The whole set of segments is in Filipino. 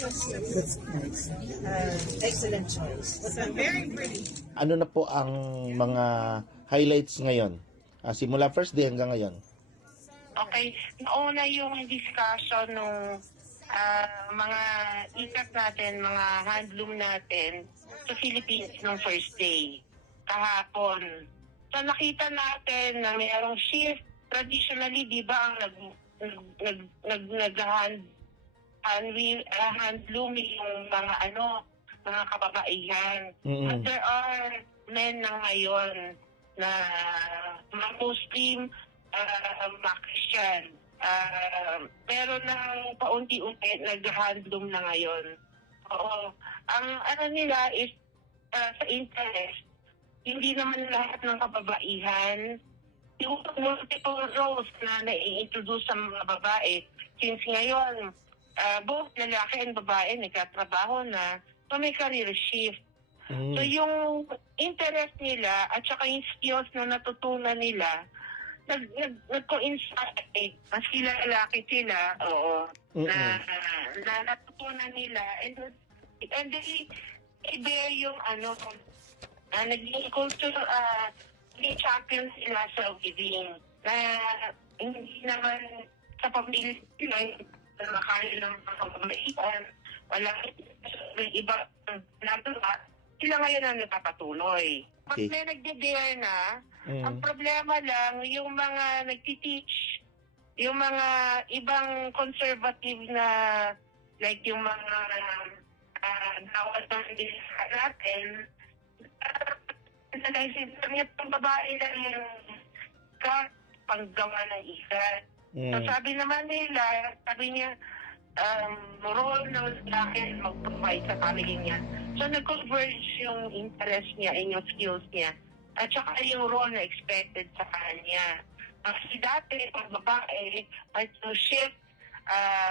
That's nice. Excellent choice. So, very pretty. Ano na po ang mga highlights ngayon? Simula first day hanggang ngayon. Okay, nauna yung discussion nung mga ikat natin, mga handloom natin sa Philippines nung first day, kahapon. So nakita natin na mayroong shift. Traditionally, di ba, ang handloom yung mga mga kababaihan. Mm-hmm. But there are men na ngayon na mga Muslim, mga Christian. Pero nang paunti-unti nag-handloom na ngayon. Oo. Ang nila is sa interest, hindi naman lahat ng kababaihan, yung multiple roles na nai-introduce sa mga babae. Since ngayon, both lalaki and babae nagkatrabaho na, so may career shift. So yung interest nila at saka yung skills na natutunan nila, nag-coincide, maski lalaki sila, na natutunan nila, and they bear yung naging culture, naging champion sila sa giving, na hindi naman sa pamilya sila, nakaya ng mga kababaihan, wala may iba nagawa, sila ngayon ang nagpapatuloy. Pag Okay. may nagde-dare na, ang problema lang, yung mga nagtiteach, yung mga ibang conservative na, like yung mga dawat ng natin, naisip niya pang babae lang yung panggawa ng ikat. So sabi naman nila, sabi niya, role na lalaki mag-provide sa family niya. So nag-converge yung interest niya and yung skills niya. At saka yung role na expected sa kanya. Kasi dati, pag babae, at yung shift,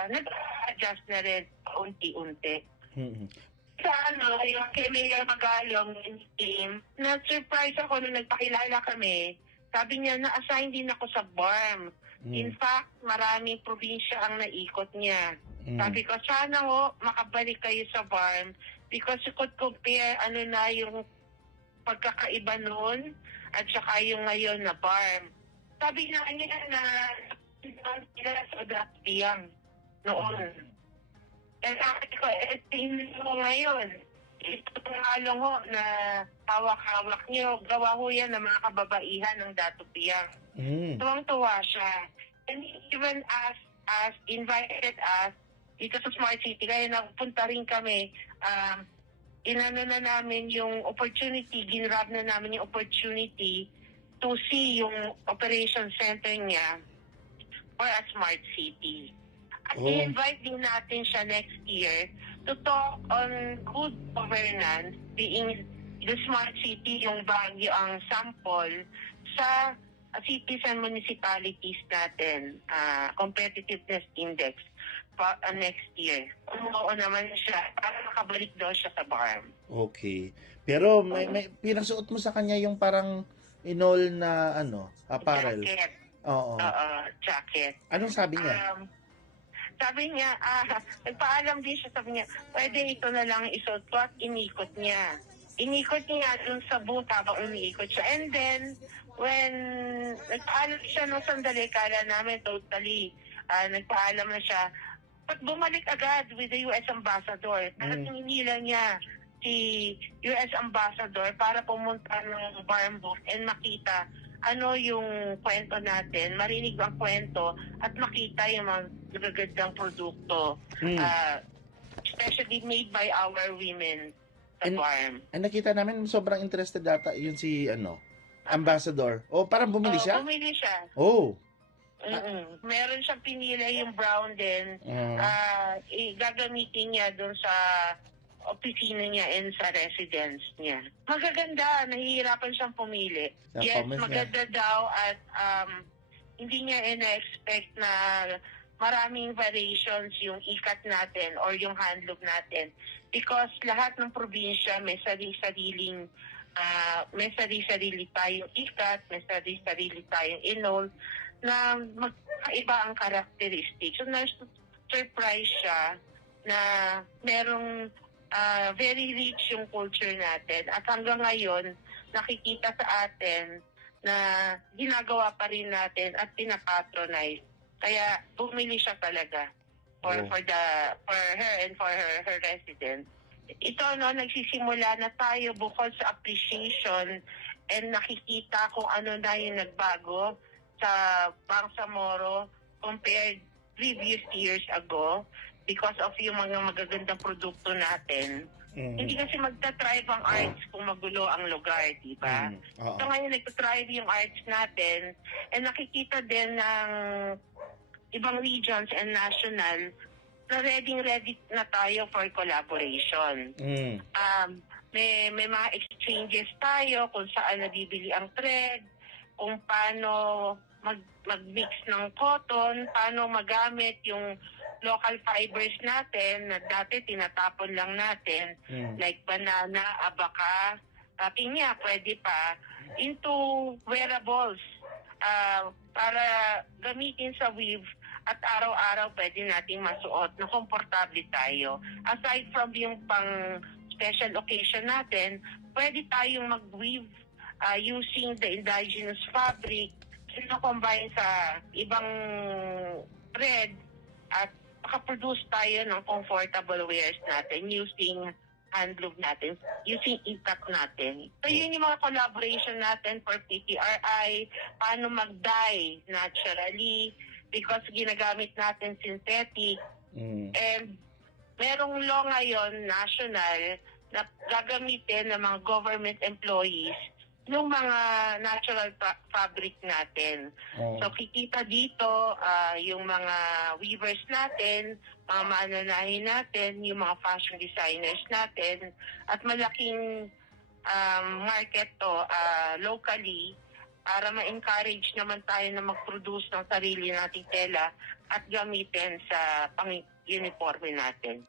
nag-adjust na rin unti-unti. Sa yung kay Mayor Magalong team, na-surprise ako nung nagpakilala kami. Sabi niya, na-assign din ako sa BARM. In fact, maraming probinsya ang naikot niya. Sabi ko, sana makabalik kayo sa BARM because you could compare na yung pagkakaiba noon at saka yung ngayon na BARM. Sabi niya na sila sa Gatbiyang noon. And sabi ko, tingin mo ngayon, ito pangalong na hawak-hawak niyo, gawa ho yan ng mga kababaihan ng Datupiyang. Tuwang-tuwa siya. And even as invited us dito sa Smart City, kaya nagpunta rin kami, inano na namin yung opportunity, ginrab na namin yung opportunity to see yung operation center niya for a Smart City. At i-invite din natin siya next year to talk on good governance, being the Smart City, yung Baguio ang sample sa cities and municipalities natin, competitiveness index next year. Oo naman siya, para makabalik daw siya sa BARM. Okay. Pero may pinasuot mo sa kanya yung parang inol na apparel. Jacket. Oo. Jacket. Anong sabi niya? Sabi niya, nagpaalam din siya, sabi niya, pwede ito na lang isuot ko at inikot niya. Inikot niya dun sa booth habang umiikot siya. And then, when nagpaalam siya nung sandali, kala namin totally, nagpaalam na siya, but bumalik agad with the U.S. Ambassador. Talagang hinila niya si U.S. Ambassador para pumunta ng BARM booth and makita ano yung kwento natin, marinig ang kwento at makita yung mga nagagandang produkto, especially made by our women sa BARM. And nakita namin sobrang interested data yun si Ambassador. Parang bumili siya? Bumili siya. Meron siyang pinili yung brown din. Gagamitin niya doon sa opisina niya and sa residence niya. Magaganda, nahihirapan siyang pumili. Yes, maganda daw at hindi niya ina-expect na maraming variations yung ikat natin or yung handloom natin. Because lahat ng probinsya may sarili-sarili tayong ikat, may sarili-sarili tayong inol na magkaiba ang characteristics. So, na-surprise siya na merong very rich yung culture natin. At hanggang ngayon, nakikita sa atin na ginagawa pa rin natin at pinapatronize. Kaya bumili siya talaga for her and for her residents. Ito nagsisimula na tayo bukod sa appreciation and nakikita kung ano na yung nagbago sa Bangsamoro compared previous years ago because of yung mga magagandang produkto natin. Hindi kasi magta-thrive ang arts kung magulo ang lugar, di ba? So ngayon nagta-thrive yung arts natin and nakikita din ng ibang regions and national na ready na tayo for collaboration. May mga exchanges tayo kung saan nabibili ang thread, kung paano mag-mix ng cotton, paano magamit yung local fibers natin na dati tinatapon lang natin, like banana, abaka, pinya, pwede pa, into wearables para gamitin sa weave at araw-araw pwede nating masuot na komportable tayo. Aside from yung pang special occasion natin, pwede tayong mag-weave using the indigenous fabric, combine sa ibang thread at makaproduce tayo ng comfortable wears natin using handloom natin, using ikat natin. So yun yung mga collaboration natin for PTRI, paano mag-dye naturally because ginagamit natin synthetic. And merong law ngayon, national, na gagamitin ng mga government employees yung mga natural fabric natin. So kikita dito yung mga weavers natin, mga mananahin natin, yung mga fashion designers natin, at malaking market to locally para ma-encourage naman tayo na mag-produce ng sarili nating tela at gamitin sa pang-uniforme natin.